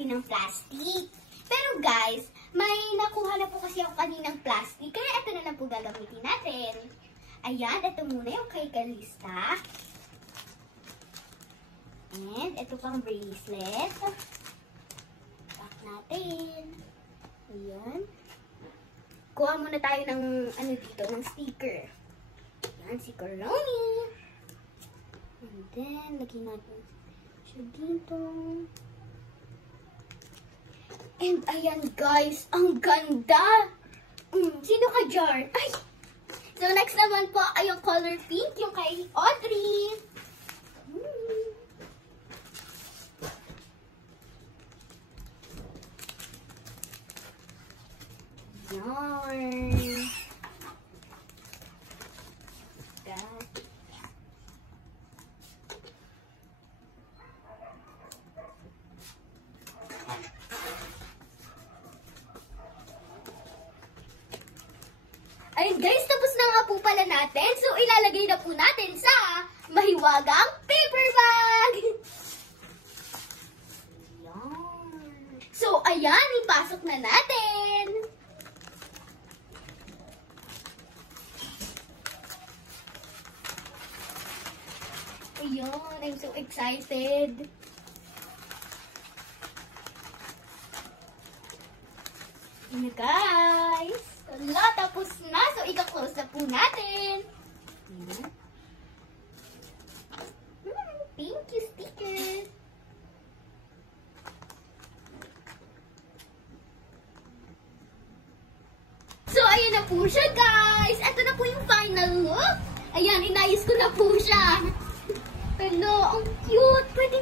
natin ng plastic. Pero guys, may nakuha na po kasi ako kaninang plastic. Kaya ito na lang po gagamitin natin. Ayan, ito muna yung kay Calista. And ito pang bracelet. Pack natin. Ayan. Kuha muna tayo ng ano dito, ng sticker. Ayan, si Coroni. And then, lagyan natin siya dito. And ayan guys, ang ganda! Sino ka dyan? Ay! So next naman po ay yung color pink, yung kay Audrey. Yarn. Ayun guys, tapos na nga po pala natin. So, ilalagay na po natin sa mahiwagang paper bag. So, ayan, ipasok na natin. Ayun, I'm so excited. Ayan na guys. Wala, tapos na. So, ika-close na po natin. Thank you, sticker. So, ayan na po siya, guys. Ito na po yung final look. Ayan, inayos ko na po siya. Hello, ang cute. Pwede